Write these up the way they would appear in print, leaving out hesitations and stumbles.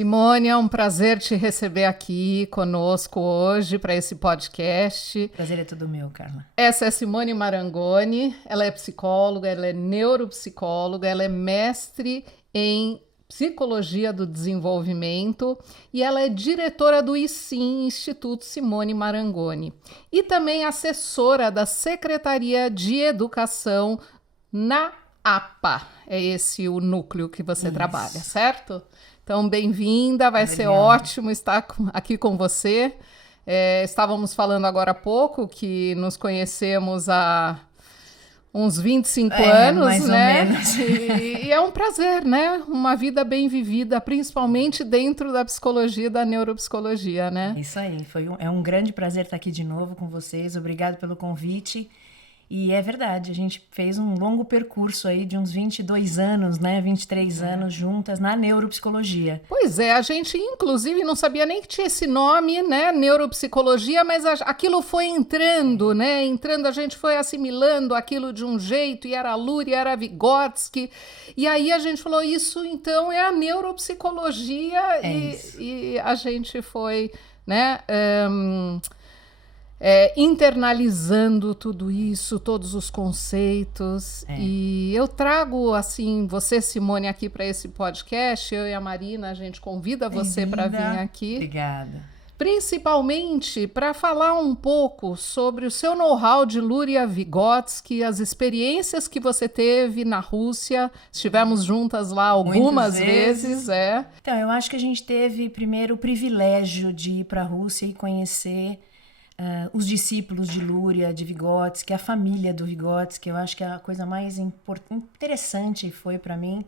Simone, é um prazer te receber aqui conosco hoje para esse podcast. Prazer é todo meu, Carla. Essa é Simone Marangoni, ela é psicóloga, ela é neuropsicóloga, ela é mestre em Psicologia do Desenvolvimento e ela é diretora do ISIM, Instituto Simone Marangoni, e também assessora da Secretaria de Educação na APA. É esse o núcleo que você trabalha, certo? Então, bem-vinda, vai ser ótimo estar aqui com você. Estávamos falando agora há pouco que nos conhecemos há uns 25 anos, mais né? ou menos. E é um prazer, né? Uma vida bem vivida, principalmente dentro da psicologia e da neuropsicologia, né? Isso aí, é um grande prazer estar aqui de novo com vocês. Obrigado pelo convite. E é verdade, a gente fez um longo percurso aí de uns 22 anos, né? 23 anos juntas na neuropsicologia. Pois é, a gente inclusive não sabia nem que tinha esse nome, né? Neuropsicologia, mas aquilo foi entrando, né? Entrando, a gente foi assimilando aquilo de um jeito, e era Luria, era Vygotsky. E aí a gente falou, isso então é a neuropsicologia, e a gente foi, né? Internalizando tudo isso, todos os conceitos. E eu trago, assim, você, Simone, aqui para esse podcast. Eu e a Marina, a gente convida você para vir aqui. Obrigada. Principalmente para falar um pouco sobre o seu know-how de Luria Vygotsky, as experiências que você teve na Rússia. Estivemos juntas lá algumas vezes. Então, eu acho que a gente teve, primeiro, o privilégio de ir para a Rússia e conhecer os discípulos de Luria, de Vygotsky, a família do Vygotsky. Eu acho que a coisa mais interessante foi para mim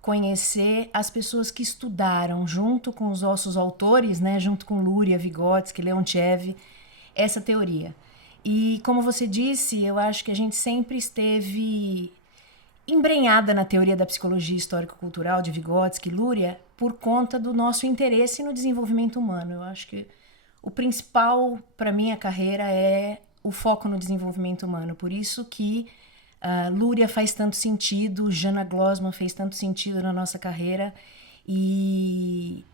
conhecer as pessoas que estudaram junto com os nossos autores, né, junto com Luria, Vygotsky, Leontiev, essa teoria. E como você disse, eu acho que a gente sempre esteve embrenhada na teoria da psicologia histórico-cultural de Vygotsky, Luria, por conta do nosso interesse no desenvolvimento humano. Eu acho que o principal para minha carreira é o foco no desenvolvimento humano. Por isso que Luria faz tanto sentido, Jana Glossman fez tanto sentido na nossa carreira, e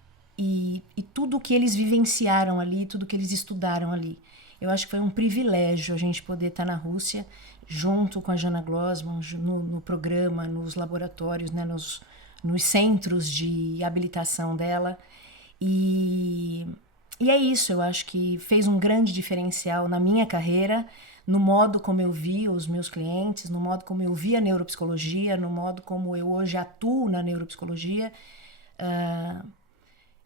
tudo que eles vivenciaram ali, tudo que eles estudaram ali. Eu acho que foi um privilégio a gente poder estar na Rússia, junto com a Jana Glossman, no programa, nos laboratórios, né, nos centros de habilitação dela. E é isso, eu acho que fez um grande diferencial na minha carreira, no modo como eu vi os meus clientes, no modo como eu vi a neuropsicologia, no modo como eu hoje atuo na neuropsicologia.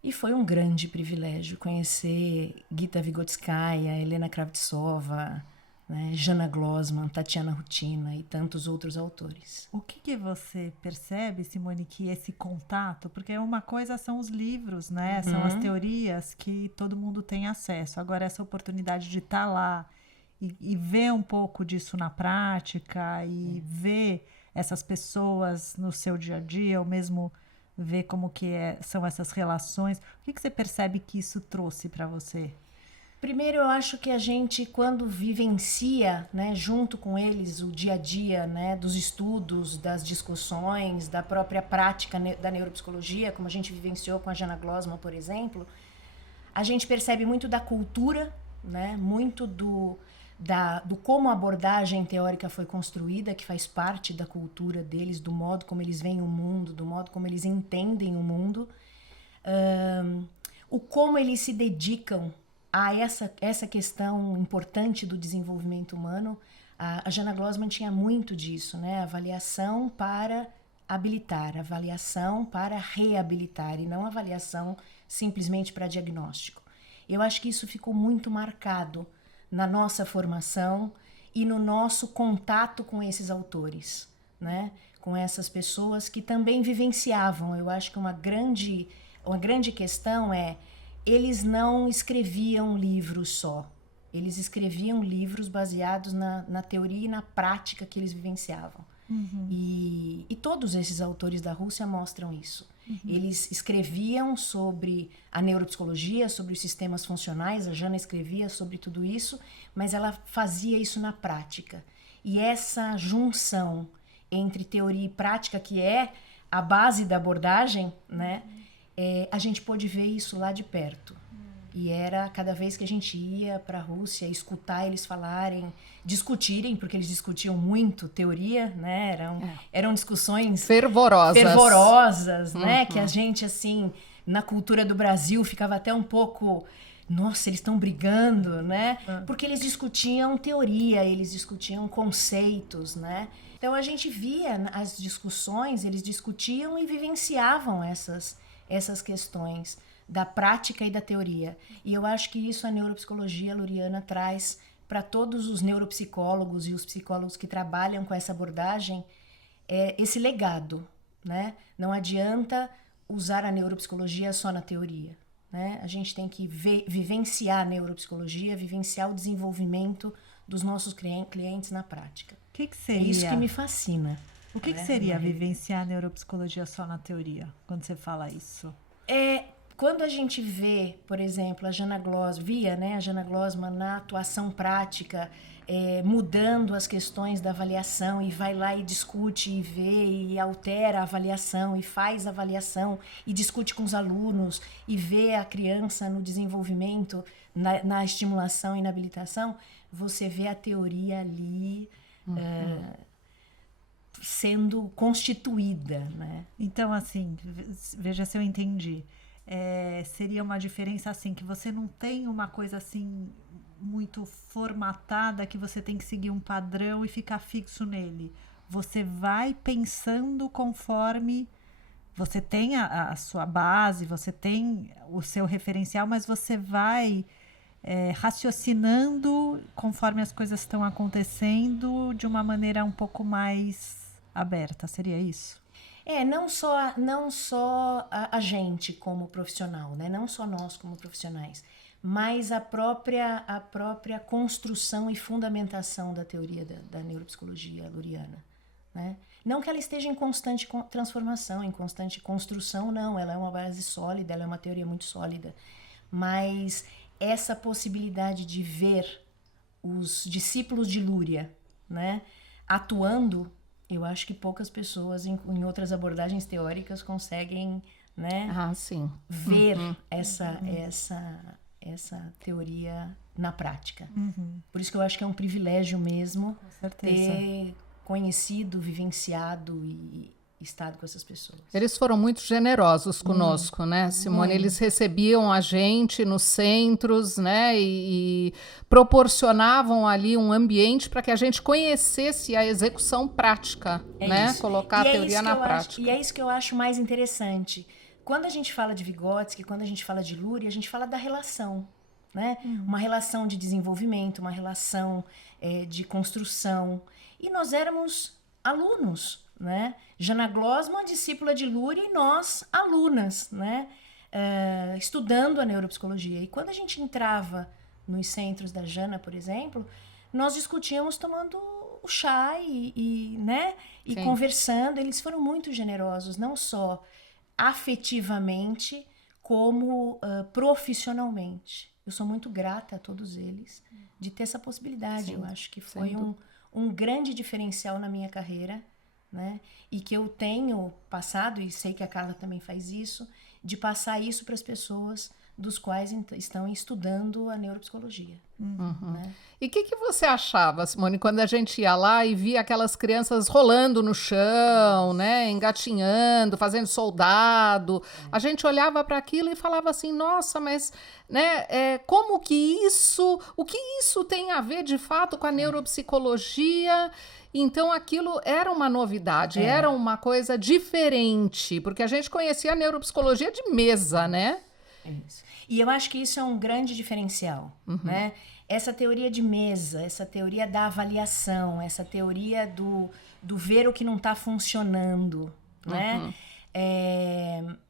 E foi um grande privilégio conhecer Gita Vygotskaya, Helena Kravtsova, né, Jana Glossman, Tatiana Rutina e tantos outros autores. O que você percebe, Simone, que esse contato, porque uma coisa são os livros, né? São as teorias que todo mundo tem acesso. Agora, essa oportunidade de estar lá e ver um pouco disso na prática e ver essas pessoas no seu dia a dia, ou mesmo ver como que são essas relações. O que você percebe que isso trouxe para você? Primeiro, eu acho que a gente, quando vivencia, né, junto com eles o dia a dia, né, dos estudos, das discussões, da própria prática da neuropsicologia, como a gente vivenciou com a Jana Glossman, por exemplo, a gente percebe muito da cultura, né, muito do como a abordagem teórica foi construída, que faz parte da cultura deles, do modo como eles veem o mundo, do modo como eles entendem o mundo, o como eles se dedicam a essa questão importante do desenvolvimento humano. A Jana Glossman tinha muito disso, né? Avaliação para habilitar, avaliação para reabilitar, e não avaliação simplesmente para diagnóstico. Eu acho que isso ficou muito marcado na nossa formação e no nosso contato com esses autores, né? Com essas pessoas que também vivenciavam. Eu acho que uma grande questão eles não escreviam livros só. Eles escreviam livros baseados na teoria e na prática que eles vivenciavam. E todos esses autores da Rússia mostram isso. Eles escreviam sobre a neuropsicologia, sobre os sistemas funcionais. A Jana escrevia sobre tudo isso, mas ela fazia isso na prática. E essa junção entre teoria e prática, que é a base da abordagem, né, a gente pôde ver isso lá de perto. E era cada vez que a gente ia para a Rússia escutar eles falarem, discutirem, porque eles discutiam muito teoria, né? Eram discussões fervorosas, né? Que a gente, assim, na cultura do Brasil, ficava até um pouco... Nossa, eles estão brigando, né? Porque eles discutiam teoria, eles discutiam conceitos, né? Então a gente via as discussões, eles discutiam e vivenciavam essas questões da prática e da teoria. E eu acho que isso a neuropsicologia luriana traz para todos os neuropsicólogos e os psicólogos que trabalham com essa abordagem, esse legado, né? Não adianta usar a neuropsicologia só na teoria, né? A gente tem que vivenciar a neuropsicologia, vivenciar o desenvolvimento dos nossos clientes na prática. O que seria? É isso que me fascina. O que seria vivenciar a neuropsicologia só na teoria, quando você fala isso? Quando a gente vê, por exemplo, a Jana Glossman na atuação prática, mudando as questões da avaliação e vai lá e discute e vê e altera a avaliação e faz a avaliação e discute com os alunos e vê a criança no desenvolvimento, na estimulação e na habilitação, você vê a teoria ali sendo constituída, né? Então, assim, veja se eu entendi. Seria uma diferença assim, que você não tem uma coisa assim muito formatada, que você tem que seguir um padrão e ficar fixo nele. Você vai pensando conforme você tem a sua base, você tem o seu referencial, mas você vai raciocinando conforme as coisas estão acontecendo de uma maneira um pouco mais aberta. Seria isso? Não só a gente como profissional, né? Não só nós como profissionais, mas a própria construção e fundamentação da teoria da neuropsicologia luriana, né? Não que ela esteja em constante transformação, em constante construção, não. Ela é uma base sólida, ela é uma teoria muito sólida. Mas essa possibilidade de ver os discípulos de Lúria, né, atuando, eu acho que poucas pessoas em outras abordagens teóricas conseguem, né, ver essa teoria na prática. Por isso que eu acho que é um privilégio mesmo ter conhecido, vivenciado e estado com essas pessoas. Eles foram muito generosos conosco, né, Simone? Eles recebiam a gente nos centros, né, e proporcionavam ali um ambiente para que a gente conhecesse a execução prática, né? Isso. Colocar a teoria na prática. E é isso que eu acho mais interessante. Quando a gente fala de Vygotsky, quando a gente fala de Luria, a gente fala da relação, né? Uma relação de desenvolvimento, uma relação de construção. E nós éramos alunos, né? Jana Glossman, discípula de Luria, e nós, alunas, né? Estudando a neuropsicologia. E quando a gente entrava nos centros da Jana, por exemplo, nós discutíamos tomando o chá né? E conversando. Eles foram muito generosos, não só afetivamente, como profissionalmente. Eu sou muito grata a todos eles de ter essa possibilidade. Sim, eu acho que foi um grande diferencial na minha carreira, né? E que eu tenho passado, e sei que a Carla também faz isso, de passar isso para as pessoas dos quais estão estudando a neuropsicologia. Né? E o que você achava, Simone, quando a gente ia lá e via aquelas crianças rolando no chão, né, engatinhando, fazendo soldado? A gente olhava para aquilo e falava assim, nossa, mas, né, como que o que isso tem a ver de fato com a neuropsicologia? Então aquilo era uma novidade, era uma coisa diferente, porque a gente conhecia a neuropsicologia de mesa, né? Isso. E eu acho que isso é um grande diferencial, né? Essa teoria de mesa, essa teoria da avaliação, essa teoria do ver o que não está funcionando, né?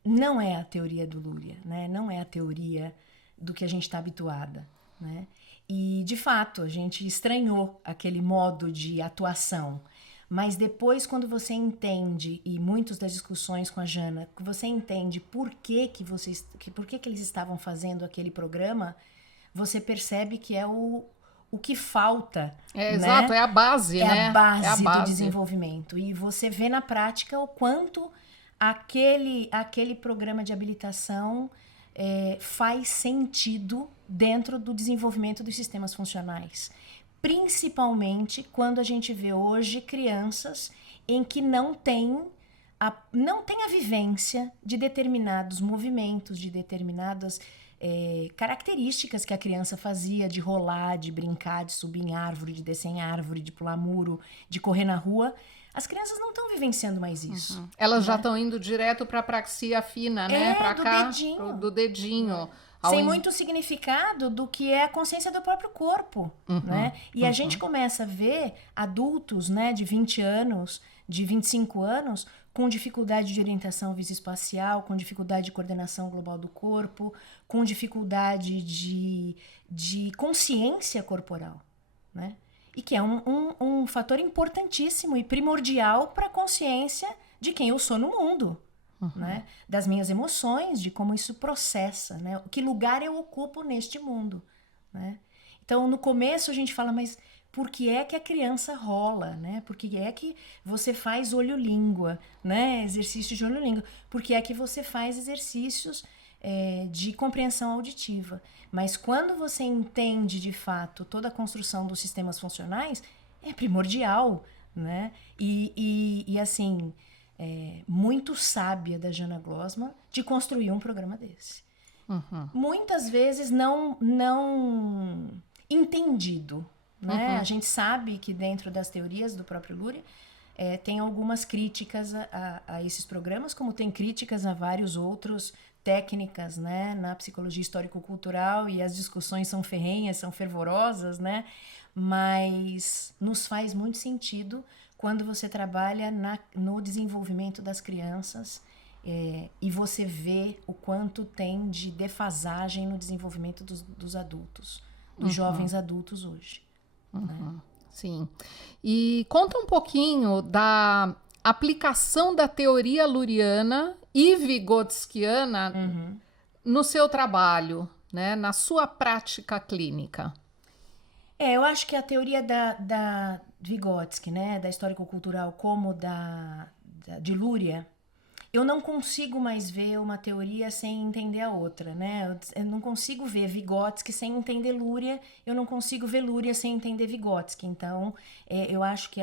Não é a teoria do Luria, né? Não é a teoria do que a gente está habituada, né? E, de fato, a gente estranhou aquele modo de atuação. Mas depois, quando você entende, e muitas das discussões com a Jana, que você entende por que eles estavam fazendo aquele programa, você percebe que é o que falta. Né? Exato, é a base, né? É a base do desenvolvimento. E você vê na prática o quanto aquele programa de habilitação faz sentido dentro do desenvolvimento dos sistemas funcionais. Principalmente quando a gente vê hoje crianças em que não tem a vivência de determinados movimentos, de determinadas características que a criança fazia, de rolar, de brincar, de subir em árvore, de descer em árvore, de pular muro, de correr na rua. As crianças não estão vivenciando mais isso. Uhum. Elas já estão indo direto para a praxia fina, né? Para cá, do dedinho. Sem muito significado do que é a consciência do próprio corpo, né? E a gente começa a ver adultos, né, de 20 anos, de 25 anos, com dificuldade de orientação visoespacial, com dificuldade de coordenação global do corpo, com dificuldade de consciência corporal, né? E que é um fator importantíssimo e primordial para a consciência de quem eu sou no mundo, né? Das minhas emoções, de como isso processa, né? Que lugar eu ocupo neste mundo, né? Então, no começo a gente fala, mas por que é que a criança rola, né? Por que é que você faz olho-língua, né? Exercícios de olho-língua. Por que é que você faz exercícios de compreensão auditiva? Mas quando você entende, de fato, toda a construção dos sistemas funcionais, é primordial, né? E assim, muito sábia da Jana Glossman de construir um programa desse. Muitas vezes não entendido, né? A gente sabe que dentro das teorias do próprio Luria tem algumas críticas a esses programas, como tem críticas a vários outros técnicas, né, na psicologia histórico-cultural, e as discussões são ferrenhas, são fervorosas, né? Mas nos faz muito sentido quando você trabalha no desenvolvimento das crianças e você vê o quanto tem de defasagem no desenvolvimento dos adultos, dos jovens adultos hoje. Né? Sim. E conta um pouquinho da aplicação da teoria luriana e vigotskiana no seu trabalho, né, na sua prática clínica. Eu acho que a teoria da Vygotsky, né, da histórico-cultural, como de Luria, eu não consigo mais ver uma teoria sem entender a outra, né? Eu não consigo ver Vygotsky sem entender Luria, eu não consigo ver Luria sem entender Vygotsky. Então, eu acho que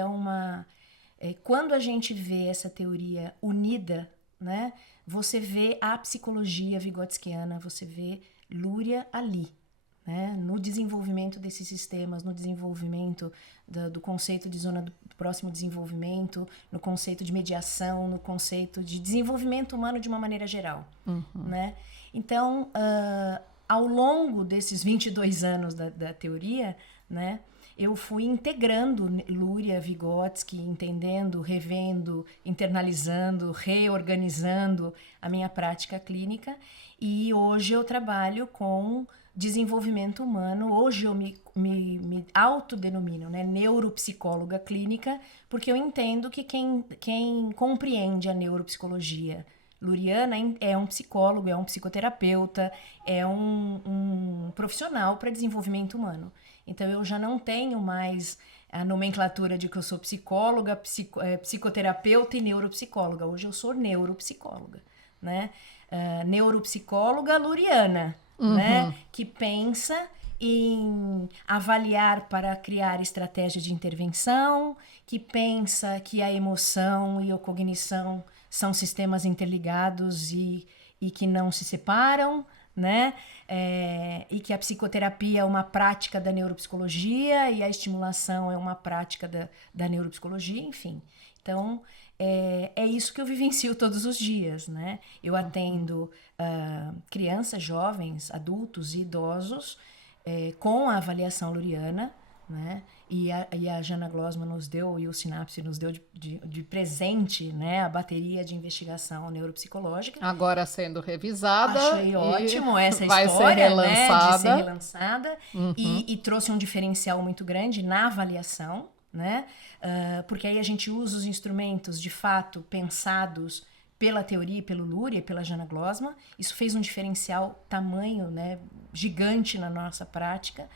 quando a gente vê essa teoria unida, né, você vê a psicologia vigotskiana, você vê Luria ali, né, no desenvolvimento desses sistemas, no desenvolvimento do conceito de zona do próximo desenvolvimento, no conceito de mediação, no conceito de desenvolvimento humano de uma maneira geral. Né? Então, ao longo desses 22 anos da teoria, né, eu fui integrando Luria, Vygotsky, entendendo, revendo, internalizando, reorganizando a minha prática clínica, e hoje eu trabalho com desenvolvimento humano. Hoje eu me autodenomino, né, neuropsicóloga clínica, porque eu entendo que quem compreende a neuropsicologia luriana é um psicólogo, é um psicoterapeuta, é um profissional para desenvolvimento humano. Então eu já não tenho mais a nomenclatura de que eu sou psicóloga, psicoterapeuta e neuropsicóloga. Hoje eu sou neuropsicóloga, né? Neuropsicóloga luriana, né? Que pensa em avaliar para criar estratégias de intervenção, que pensa que a emoção e a cognição são sistemas interligados e que não se separam, né? E que a psicoterapia é uma prática da neuropsicologia e a estimulação é uma prática da neuropsicologia, enfim. Então, é isso que eu vivencio todos os dias, né? Eu atendo crianças, jovens, adultos e idosos com a avaliação luriana, né? E a Jana Glossman nos deu, e o Sinapse nos deu de presente, né, a bateria de investigação neuropsicológica. Agora sendo revisada. Achei ótimo essa vai história, ser relançada. Né, de ser relançada. E trouxe um diferencial muito grande na avaliação, né? Porque aí a gente usa os instrumentos, de fato, pensados pela teoria, pelo Luria, pela Jana Glossman. Isso fez um diferencial tamanho, né, gigante na nossa prática.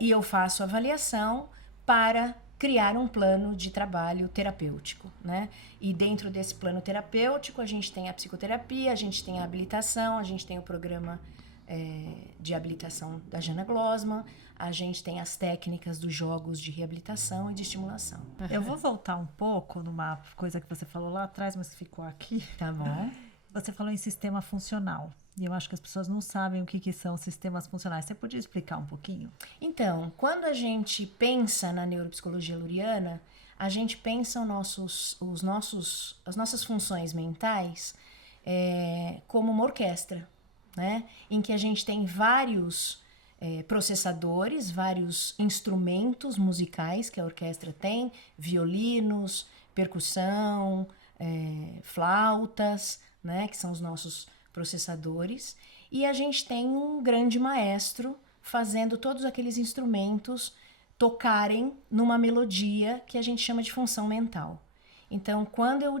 E eu faço avaliação para criar um plano de trabalho terapêutico, né? E dentro desse plano terapêutico, a gente tem a psicoterapia, a gente tem a habilitação, a gente tem o programa de habilitação da Jana Glossman, a gente tem as técnicas dos jogos de reabilitação e de estimulação. Eu vou voltar um pouco numa coisa que você falou lá atrás, mas ficou aqui. Tá bom. Você falou em sistema funcional. E eu acho que as pessoas não sabem o que são sistemas funcionais. Você podia explicar um pouquinho? Então, quando a gente pensa na neuropsicologia luriana, a gente pensa as nossas funções mentais como uma orquestra, né? Em que a gente tem vários processadores, vários instrumentos musicais que a orquestra tem, violinos, percussão, flautas, né? Que são os nossos processadores, e a gente tem um grande maestro fazendo todos aqueles instrumentos tocarem numa melodia que a gente chama de função mental. Então, quando eu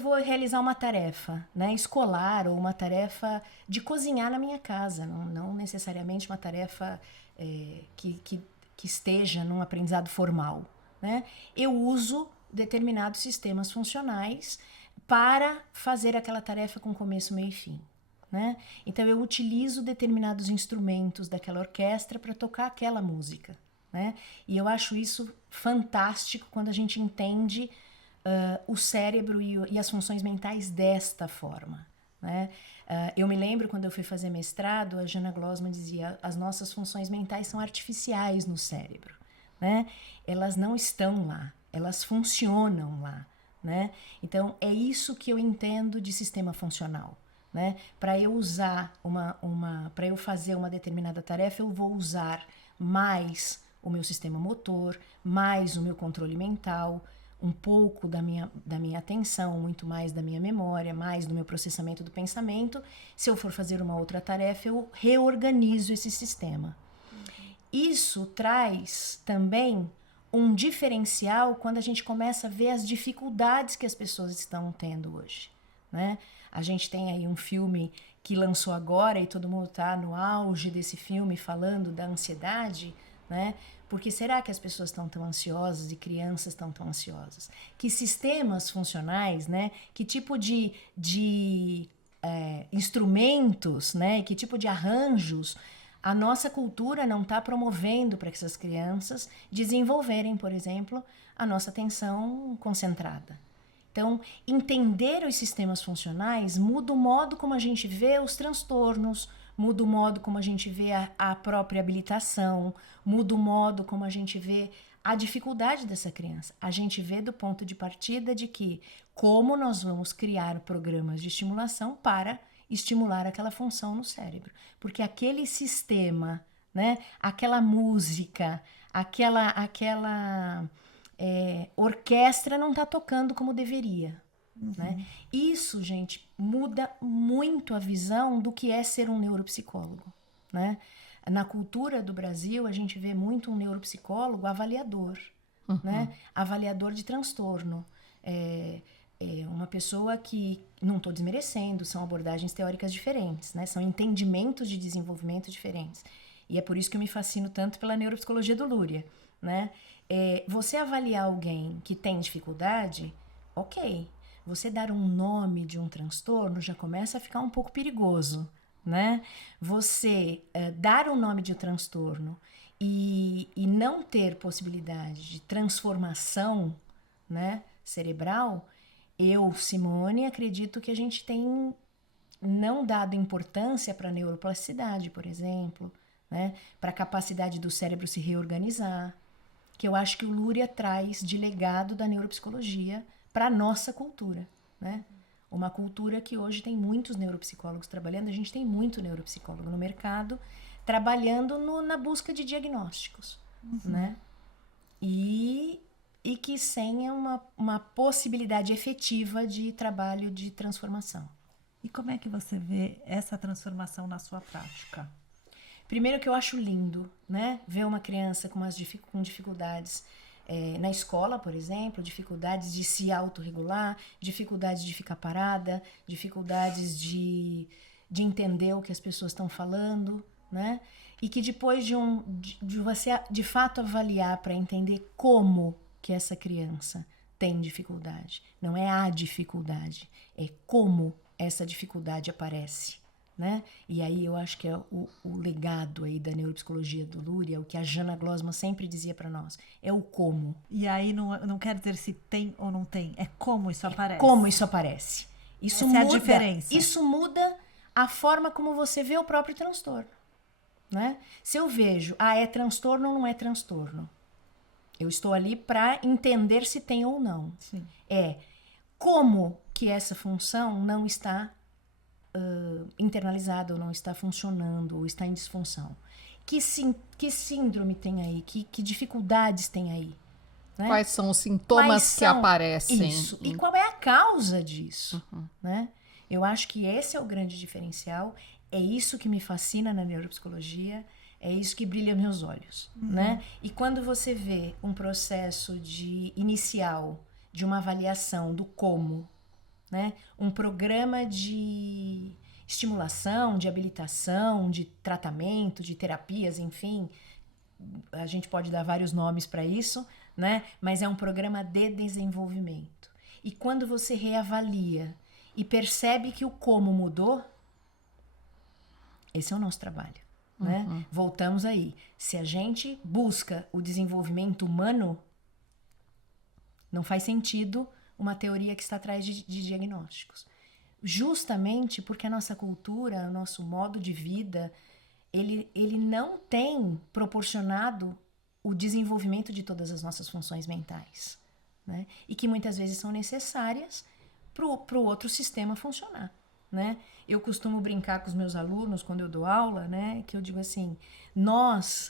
vou realizar uma tarefa, né, escolar ou uma tarefa de cozinhar na minha casa, não necessariamente uma tarefa que esteja num aprendizado formal, né, eu uso determinados sistemas funcionais para fazer aquela tarefa com começo, meio e fim, né? Então eu utilizo determinados instrumentos daquela orquestra para tocar aquela música, né? E eu acho isso fantástico quando a gente entende o cérebro e as funções mentais desta forma, né? Eu me lembro quando eu fui fazer mestrado, a Jana Glossman dizia: as nossas funções mentais são artificiais no cérebro, né? Elas não estão lá, elas funcionam lá, né? Então é isso que eu entendo de sistema funcional, né? Para eu usar para eu fazer uma determinada tarefa, eu vou usar mais o meu sistema motor, mais o meu controle mental, um pouco da minha atenção, muito mais da minha memória, mais do meu processamento do pensamento. Se eu for fazer uma outra tarefa, eu reorganizo esse sistema. Isso traz também um diferencial quando a gente começa a ver as dificuldades que as pessoas estão tendo hoje, né? A gente tem aí um filme que lançou agora e todo mundo está no auge desse filme falando da ansiedade, né? Porque será que as pessoas estão tão ansiosas e crianças estão tão ansiosas? Que sistemas funcionais, né? Que tipo de instrumentos, né? Que tipo de arranjos a nossa cultura não está promovendo para que essas crianças desenvolverem, por exemplo, a nossa atenção concentrada. Então, entender os sistemas funcionais muda o modo como a gente vê os transtornos, muda o modo como a gente vê a própria habilitação, muda o modo como a gente vê a dificuldade dessa criança. A gente vê do ponto de partida de que como nós vamos criar programas de estimulação para estimular aquela função no cérebro. Porque aquele sistema, né, aquela música, aquela orquestra não está tocando como deveria. Né? Isso, gente, muda muito a visão do que é ser um neuropsicólogo. Né? Na cultura do Brasil, a gente vê muito um neuropsicólogo avaliador, né? Avaliador de transtorno. Uma pessoa que, não estou desmerecendo, são abordagens teóricas diferentes, né? São entendimentos de desenvolvimento diferentes. E é por isso que eu me fascino tanto pela neuropsicologia do Luria, né? Você avaliar alguém que tem dificuldade, ok. Você dar um nome de um transtorno já começa a ficar um pouco perigoso, né? Você dar um nome de um transtorno e não ter possibilidade de transformação, né, cerebral, eu, Simone, acredito que a gente tem não dado importância para a neuroplasticidade, por exemplo, né, para a capacidade do cérebro se reorganizar, que eu acho que o Luria traz de legado da neuropsicologia para a nossa cultura, né? Uma cultura que hoje tem muitos neuropsicólogos trabalhando, a gente tem muito neuropsicólogo no mercado, trabalhando na busca de diagnósticos, né? E que tenha uma possibilidade efetiva de trabalho de transformação. E como é que você vê essa transformação na sua prática? Primeiro que eu acho lindo, né? Ver uma criança com dificuldades na escola, por exemplo, dificuldades de se autorregular, dificuldades de ficar parada, dificuldades de entender o que as pessoas estão falando, né? E que depois de você de fato avaliar para entender como que essa criança tem dificuldade, não é a dificuldade, é como essa dificuldade aparece, né? E aí eu acho que é o legado aí da neuropsicologia do Luria, o que a Jana Glossman sempre dizia para nós, é o como. E aí não quer dizer se tem ou não tem, é como isso aparece. Como isso aparece. Isso Essa muda, é a diferença. Isso muda a forma como você vê o próprio transtorno, né? Se eu vejo, é transtorno ou não é transtorno, eu estou ali para entender se tem ou não. Sim. É como que essa função não está internalizada, ou não está funcionando, ou está em disfunção. Que síndrome tem aí? Que dificuldades tem aí? Né? Quais são os sintomas que aparecem? Isso. E qual é a causa disso? Né? Eu acho que esse é o grande diferencial. É isso que me fascina na neuropsicologia. É isso que brilha meus olhos. Né? E quando você vê um processo inicial de uma avaliação do como, né? Um programa de estimulação, de habilitação, de tratamento, de terapias, enfim, a gente pode dar vários nomes para isso, né? Mas é um programa de desenvolvimento. E quando você reavalia e percebe que o como mudou, esse é o nosso trabalho, né? Voltamos aí. Se a gente busca o desenvolvimento humano, não faz sentido uma teoria que está atrás de diagnósticos. Justamente porque a nossa cultura, o nosso modo de vida, ele não tem proporcionado o desenvolvimento de todas as nossas funções mentais, né? E que muitas vezes são necessárias para o outro sistema funcionar, né? Eu costumo brincar com os meus alunos quando eu dou aula, né? Que eu digo assim,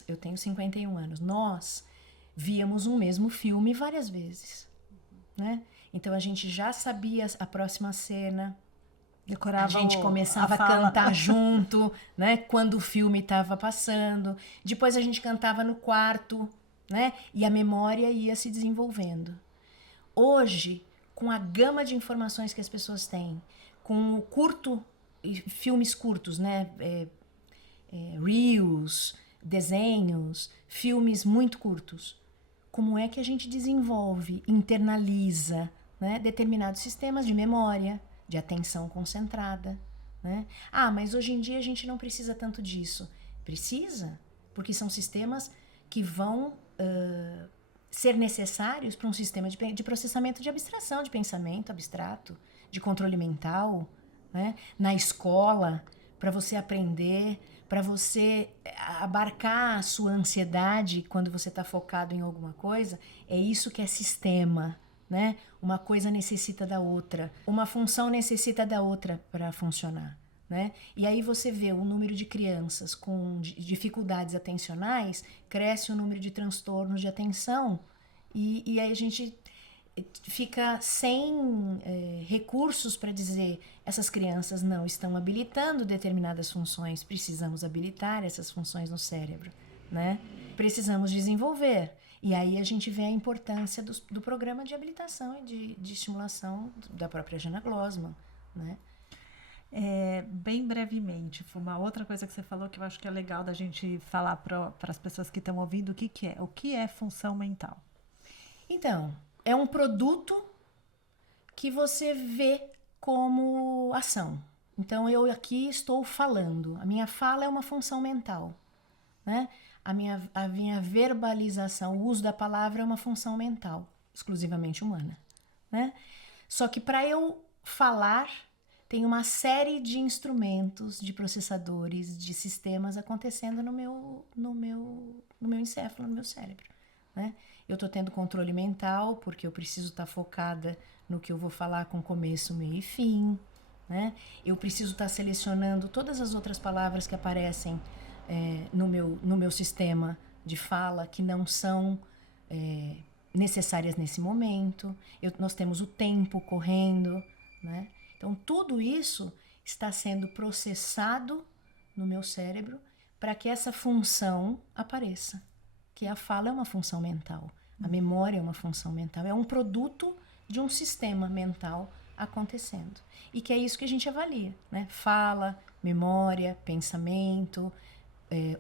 eu tenho 51 anos, nós víamos um mesmo filme várias vezes, né? Então a gente já sabia a próxima cena, Decorava a gente começava a cantar junto, né? Quando o filme estava passando. Depois a gente cantava no quarto, né? E a memória ia se desenvolvendo. Hoje, com a gama de informações que as pessoas têm, com o filmes curtos, né? Reels, desenhos, filmes muito curtos. Como é que a gente desenvolve, internaliza, né, determinados sistemas de memória, de atenção concentrada, né? Mas hoje em dia a gente não precisa tanto disso. Precisa, porque são sistemas que vão ser necessários para um sistema de processamento de abstração, de pensamento abstrato, de controle mental, né? Na escola, para você aprender, para você abarcar a sua ansiedade quando você está focado em alguma coisa, é isso que é sistema, né? Uma coisa necessita da outra, uma função necessita da outra para funcionar, né? E aí você vê o número de crianças com dificuldades atencionais, cresce o número de transtornos de atenção, e aí a gente fica sem recursos para dizer essas crianças não estão habilitando determinadas funções, precisamos habilitar essas funções no cérebro, né? Precisamos desenvolver. E aí a gente vê a importância do programa de habilitação e de estimulação da própria Jana Glossman, né? Bem brevemente, uma outra coisa que você falou que eu acho que é legal da gente falar para as pessoas que estão ouvindo, o que é função mental? Então, é um produto que você vê como ação. Então, eu aqui estou falando. A minha fala é uma função mental, né? A minha verbalização, o uso da palavra é uma função mental, exclusivamente humana, né? Só que para eu falar, tem uma série de instrumentos, de processadores, de sistemas acontecendo no meu encéfalo, no meu cérebro, né? Eu estou tendo controle mental, porque eu preciso estar focada no que eu vou falar com começo, meio e fim, né? Eu preciso estar selecionando todas as outras palavras que aparecem no meu sistema de fala, que não são necessárias nesse momento. Nós temos o tempo correndo, né? Então, tudo isso está sendo processado no meu cérebro para que essa função apareça. Que a fala é uma função mental, a memória é uma função mental, é um produto de um sistema mental acontecendo. E que é isso que a gente avalia, né? Fala, memória, pensamento,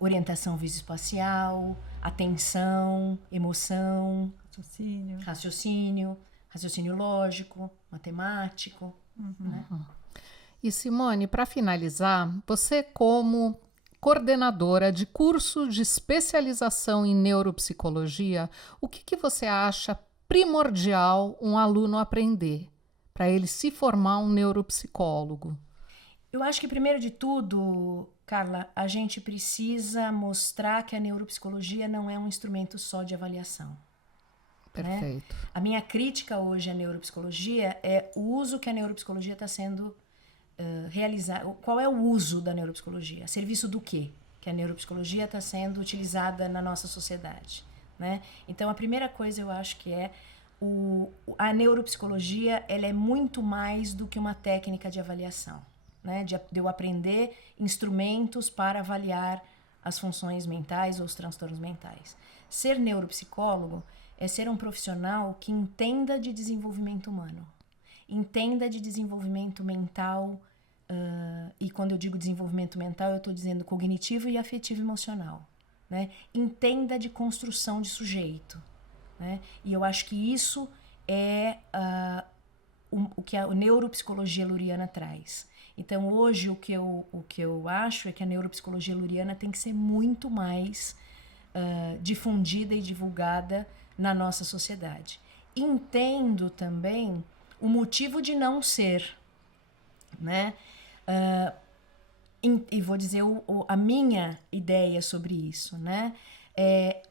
orientação visoespacial, atenção, emoção, raciocínio lógico, matemático. Né? E Simone, para finalizar, você como coordenadora de curso de especialização em neuropsicologia, o que você acha primordial um aluno aprender para ele se formar um neuropsicólogo? Eu acho que, primeiro de tudo, Carla, a gente precisa mostrar que a neuropsicologia não é um instrumento só de avaliação. Perfeito. Né? A minha crítica hoje à neuropsicologia é o uso que a neuropsicologia está sendo realizada. Qual é o uso da neuropsicologia? A serviço do quê? Que a neuropsicologia está sendo utilizada na nossa sociedade. Né? Então, a primeira coisa eu acho que é a neuropsicologia, ela é muito mais do que uma técnica de avaliação. Né? De eu aprender instrumentos para avaliar as funções mentais ou os transtornos mentais. Ser neuropsicólogo é ser um profissional que entenda de desenvolvimento humano, entenda de desenvolvimento mental, e quando eu digo desenvolvimento mental, eu estou dizendo cognitivo e afetivo emocional. Né? Entenda de construção de sujeito. Né? E eu acho que isso é o que a neuropsicologia luriana traz. Então, hoje, o que eu acho é que a neuropsicologia luriana tem que ser muito mais difundida e divulgada na nossa sociedade. Entendo também o motivo de não ser, né? E vou dizer a minha ideia sobre isso, né?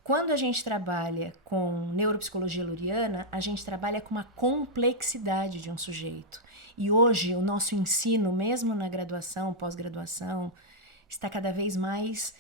Quando a gente trabalha com neuropsicologia luriana, a gente trabalha com uma complexidade de um sujeito. E hoje o nosso ensino, mesmo na graduação, pós-graduação, está cada vez mais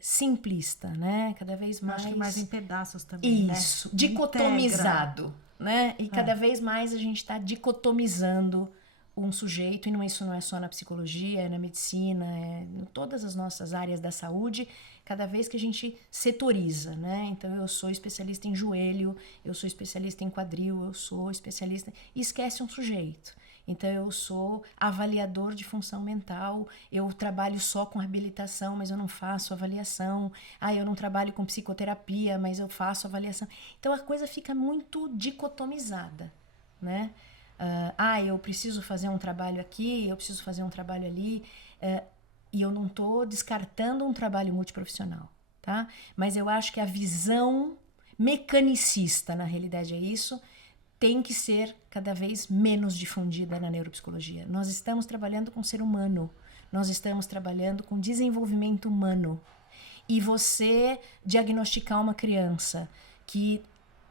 simplista, né? Cada vez mais... Acho que mais em pedaços também, isso, né? Dicotomizado, né? E cada vez mais a gente está dicotomizando um sujeito, e isso não é só na psicologia, é na medicina, em todas as nossas áreas da saúde, cada vez que a gente setoriza, né? Então, eu sou especialista em joelho, eu sou especialista em quadril, eu sou especialista... E esquece um sujeito. Então, eu sou avaliador de função mental, eu trabalho só com reabilitação, mas eu não faço avaliação. Eu não trabalho com psicoterapia, mas eu faço avaliação. Então, a coisa fica muito dicotomizada, né? Eu preciso fazer um trabalho aqui, eu preciso fazer um trabalho ali, e eu não estou descartando um trabalho multiprofissional, tá? Mas eu acho que a visão mecanicista, na realidade é isso, tem que ser cada vez menos difundida na neuropsicologia. Nós estamos trabalhando com o ser humano, nós estamos trabalhando com desenvolvimento humano. E você diagnosticar uma criança que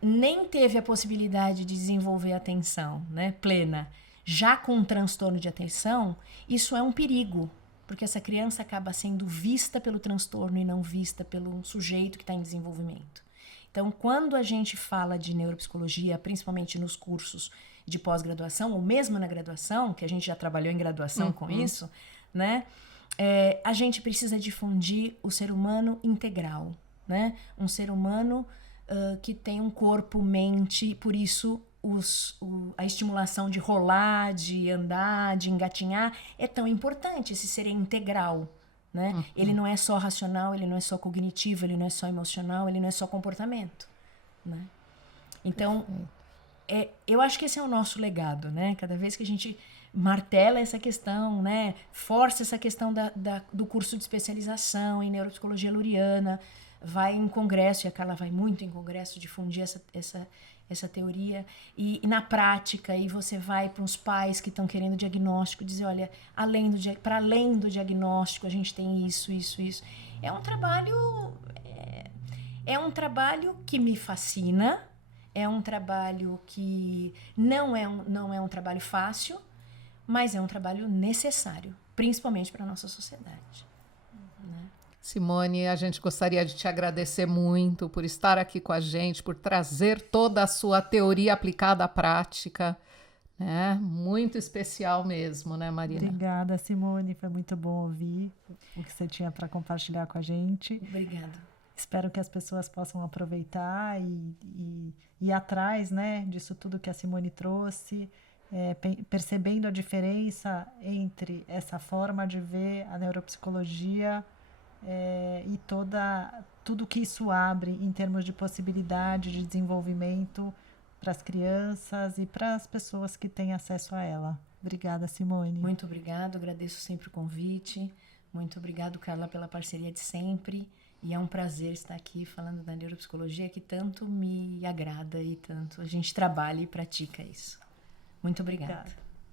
nem teve a possibilidade de desenvolver a atenção, né, plena, já com um transtorno de atenção, isso é um perigo, porque essa criança acaba sendo vista pelo transtorno e não vista pelo sujeito que está em desenvolvimento. Então, quando a gente fala de neuropsicologia, principalmente nos cursos de pós-graduação, ou mesmo na graduação, que a gente já trabalhou em graduação com isso, né, a gente precisa difundir o ser humano integral, né, um ser humano que tem um corpo, mente, por isso a estimulação de rolar, de andar, de engatinhar é tão importante, esse ser integral, né? Ele não é só racional, ele não é só cognitivo, ele não é só emocional, ele não é só comportamento, né? Então, eu acho que esse é o nosso legado, né? Cada vez que a gente martela essa questão, né? Força essa questão do curso de especialização em neuropsicologia luriana, vai em congresso, e a Carla vai muito em congresso difundir essa teoria, e na prática, e você vai para os pais que estão querendo diagnóstico, dizer, olha, para além do diagnóstico, a gente tem isso. É um trabalho que me fascina, é um trabalho que não é um trabalho fácil, mas é um trabalho necessário, principalmente para a nossa sociedade. Né? Simone, a gente gostaria de te agradecer muito por estar aqui com a gente, por trazer toda a sua teoria aplicada à prática, né? Muito especial mesmo, né, Marina? Obrigada, Simone, foi muito bom ouvir o que você tinha para compartilhar com a gente. Obrigada. Espero que as pessoas possam aproveitar e ir atrás, né, disso tudo que a Simone trouxe, percebendo a diferença entre essa forma de ver a neuropsicologia e tudo que isso abre em termos de possibilidade de desenvolvimento para as crianças e para as pessoas que têm acesso a ela. Obrigada, Simone. Muito obrigado, agradeço sempre o convite. Muito obrigado, Carla, pela parceria de sempre. E é um prazer estar aqui falando da neuropsicologia que tanto me agrada e tanto a gente trabalha e pratica isso. Muito obrigada.